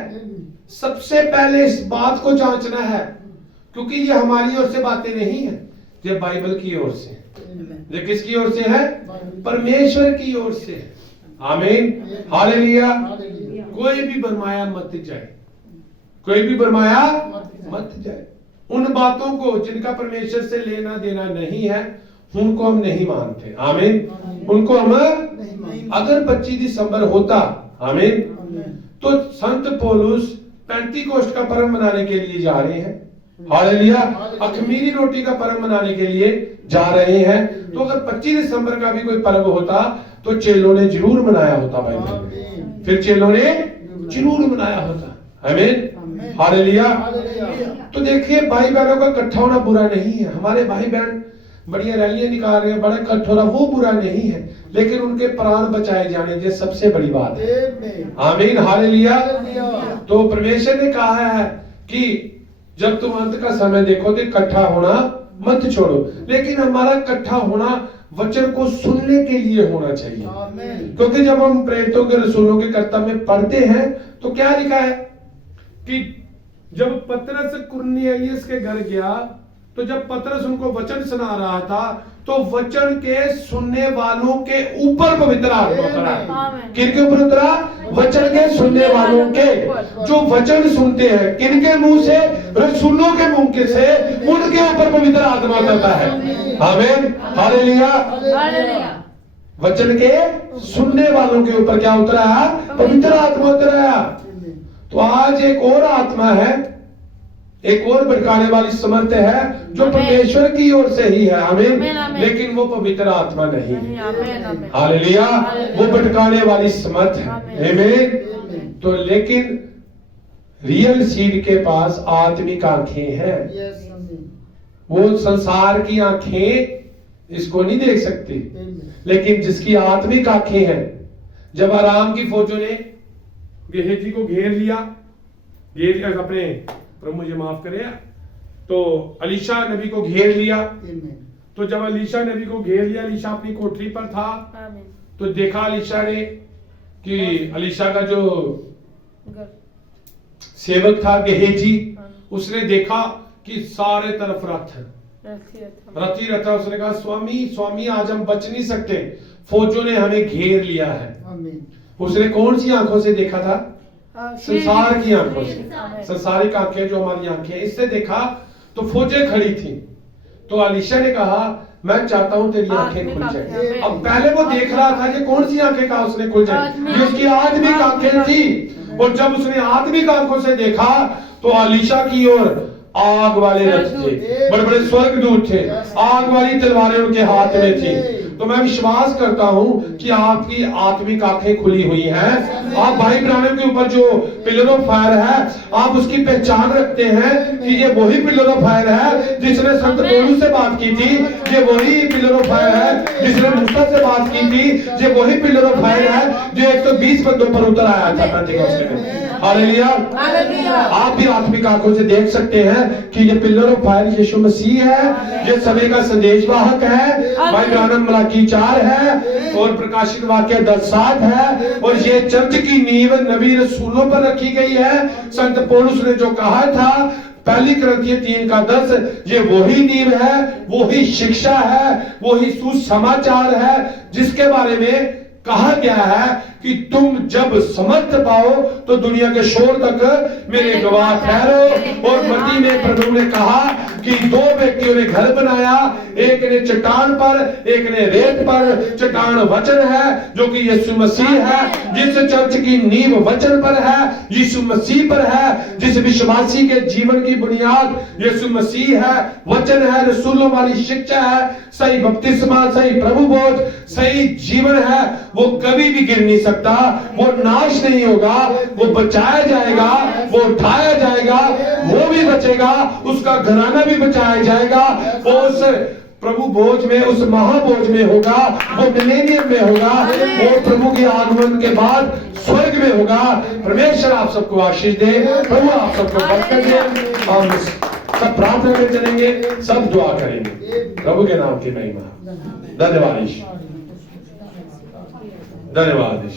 सबसे पहले इस बात को जांचना है क्योंकि ये हमारी ओर से बातें नहीं है, ये बाइबल की ओर से। ये किसकी ओर से है? परमेश्वर की ओर से। आमीन। हालेलुया। कोई भी भरमाया मत जाए, कोई भी भरमाया मत जाए। उन बातों को जिनका परमेश्वर से लेना देना नहीं है उनको हम नहीं मानते। आमीन। उनको हम, अगर 25 दिसंबर होता, आमीन, तो संत पौलुस पेंतीकोस्ट का पर्व मनाने के लिए जा रहे हैं। हालेलुया। अखमीरी रोटी का पर्व मनाने के लिए जा रहे हैं। तो अगर 25 दिसंबर का भी कोई पर्व होता तो चेलों ने जरूर मनाया होता भाई, फिर चेलों ने जरूर मनाया होता। आमीन। हालेलुया। तो देखिए भाई बहनों का इकट्ठा होना बुरा नहीं है। हमारे भाई बहन बढ़िया रैलियां निकाल रहे हैं, बड़ा इकट्ठा होना वो बुरा नहीं है, लेकिन उनके प्राण बचाए जाने ये सबसे बड़ी बात है। आमीन। हालेलुया। तो परमेश्वर ने कहा है कि जब तुम अंत का समय देखो तो इकट्ठा होना मत छोड़ो, लेकिन हमारा इकट्ठा होना वचन को सुनने के लिए होना चाहिए। क्योंकि जब हम प्रेरितों के रसूलों के कर्तव्य में पढ़ते हैं तो क्या लिखा है कि जब पतरस कुरनेलियुस के घर गया तो जब पतरस उनको वचन सुना रहा था तो वचन के सुनने वालों के ऊपर पवित्र आत्मा उतरा। किनके ऊपर उतरा? वचन के सुनने वालों के, जो वचन सुनते हैं किनके मुंह से? रसूलों के मुंह के से, उनके ऊपर पवित्र आत्मा उतरता है। आमीन। हालेलुया। वचन के सुनने वालों के ऊपर क्या उतरा? पवित्र आत्मा उतरा। तो आज एक और आत्मा है, एक और भड़काने वाली समर्थ है जो आमीन। परमेश्वर की ओर से ही है, आमीन, आमीन, आमीन। लेकिन वो पवित्र आत्मा नहीं नहीं, है। आमीन, आमीन। हालेलुया, वो हालेलुया। भटकाने वाली समर्थ है, आमीन। आमीन। तो लेकिन रियल सीड के पास आत्मिक आंखें हैं। Yes, amen. वो संसार की आंखें इसको नहीं देख सकती, Amen. लेकिन जिसकी आत्मिक आंखें हैं, जब आराम की फौजों ने गेहजी को घेर लिया, अपने प्रभु मुझे माफ करे, तो अलीशा नबी को घेर लिया। Amen. तो जब अलीशा नबी को घेर लिया, अलीशा अपनी कोठरी पर था, आमीन। तो देखा अलीशा ने कि अलीशा का जो गर- सेवक था गेहजी, हाँ। उसने देखा कि सारे तरफ रथ है, रखिए था। रथ ही रथ है। उसने कहा स्वामी स्वामी आज हम बच नहीं सकते, फौजों ने हमें घेर लिया है। Amen. उसने कौन सी आंखों से देखा था? संसार की आंखों से, आमीन। संसारिक आंखें जो हमारी आंखें, इससे देखा तो फौजें खड़ी थी। तो अलीशा ने कहा मैं चाहता हूं तेरी आंखें खुल जाए। आमीन। अब पहले वो देख रहा था कि कौन सी आंखें कहा उसने खुल जाए, आत्मिक- ये उसकी आत्मिक आंखें थी। और जब उसने आत्मिक आंखों से देखा तो अलीशा की ओर आग वाले रथ थे, बड़े बड़े स्वर्गदूत थे, आग वाली तलवारें उनके हाथ में थी। तो मैं विश्वास करता हूं कि आपकी आत्मिक आंखें खुली हुई हैं। आप भाई ब्राह्मण के ऊपर जो पिलर ऑफ फायर है, आप उसकी पहचान रखते हैं कि ये वही पिलर ऑफ फायर है जिसने संत पौलुस से बात की थी, ये वही पिलर ऑफ फायर है जिसने मूसा से बात की थी, ये वही पिलर ऑफ फायर है जो 120 बंदों पर उतर आया था पेंटिकोस्ट में। हालेलुया। हालेलुया। आप भी आत्मिक आंखों से देख सकते हैं कि ये पिलर ऑफ फायर यीशु मसीह है, ये समय का संदेशवाहक है, भाई ब्राह्मण मलाकी 4 है और प्रकाशित वाक्य 10:7 है। और ये चर्च की नींव नबी रसूलों पर रखी गई है। संत पौलुस ने जो कहा था पहली कुरिन्थियों 3:10, ये वही नींव है, वही शिक्षा है, वही सुसमाचार है जिसके बारे में कहा गया है कि तुम जब समर्थ पाओ तो दुनिया के शोर तक मेरे गवाह ठहरो। और मत्ती में प्रभु ने कहा कि 2 व्यक्तियों ने घर बनाया, एक ने चट्टान पर, एक ने रेत पर। चट्टान वचन है जो कि यीशु मसीह है। जिस चर्च की नींव वचन पर है, यीशु मसीह पर है, जिस विश्वासी के जीवन की बुनियाद यीशु मसीह है, वचन है, रसूलों वाली शिक्षा है, सही बपतिस्मा, सही प्रभु बोझ, सही जीवन है, वो कभी भी गिर नहीं सकता, वो नाश नहीं होगा, वो बचाया जाएगा, वो उठाया जाएगा, वो भी बचेगा, उसका घराना भी बचाया जाएगा। वो उस प्रभु भोज में, उस महाभोज में होगा, वो मिलेनियम में होगा, वो प्रभु के आगमन के बाद स्वर्ग में होगा। परमेश्वर आप सबको आशीष दे, प्रभु आप सबको बरकत दे। हम सब प्रार्थना में चलेंगे, सब दुआ करेंगे प्रभु के नाम की महिमा। धन्यवाद, धन्यवाद।